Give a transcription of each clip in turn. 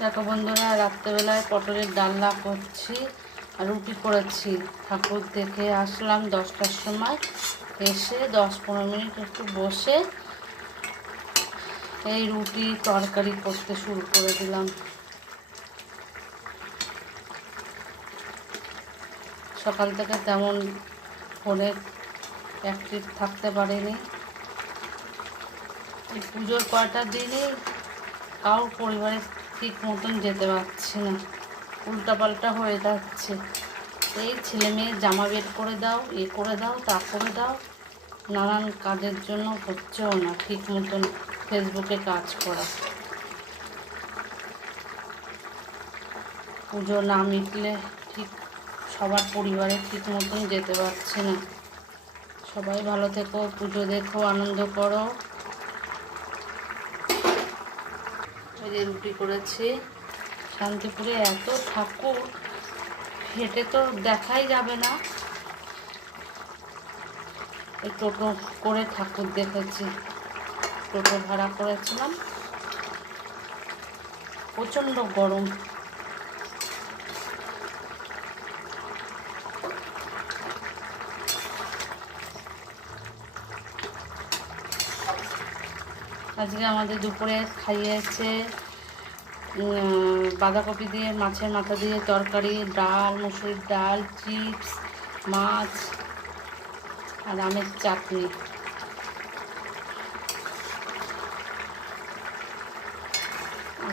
দেখো বন্ধুরা, রাত্রেবেলায় পটলের ডালনা করছি আর রুটি করেছি। ঠাকুর দেখে আসলাম 10টার সময়, এসে 10-15 মিনিট একটু বসে এই রুটি তরকারি করতে শুরু করে দিলাম। সকাল থেকে তেমন ফোনে অ্যাক্টিভ থাকতে পারিনি। এই পুজোর কয়টা দিনই কারোর পরিবারে ঠিক মতন যেতে পারছি না, উল্টাপাল্টা হয়ে যাচ্ছে। এই ছেলে মেয়ে জামা বের করে দাও, এ করে দাও, তা করে দাও, নানান কাজের জন্য হচ্ছেও না ঠিক মতন ফেসবুকে কাজ করা। পুজো না মিটলে ঠিক সবার পরিবারে ঠিক মতন যেতে পারছি না। সবাই ভালো থেকো, পুজো দেখো, আনন্দ করো। এই যে রুটি করেছি, শান্তিপুরে এত ঠাকুর, হেঁটে তো দেখাই যাবে না। এই টোটো করে ঠাকুর দেখেছি, টোটো ভাড়া করেছিলাম। প্রচণ্ড গরম। আজকে আমাদের দুপুরে খাইয়েছে বাঁধাকপি দিয়ে মাছের মাথা দিয়ে তরকারি, ডাল, মুসুরির ডাল, চিপস, মাছ আর আমের চাটনি।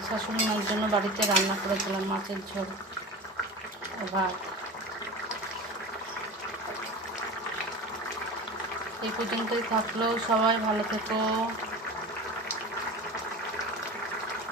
শাশুড়ি মায়ের জন্য বাড়িতে রান্না করেছিলাম মাছের ঝোল, ভাত। এই পর্যন্তই থাকলো, সবাই ভালো থেকো।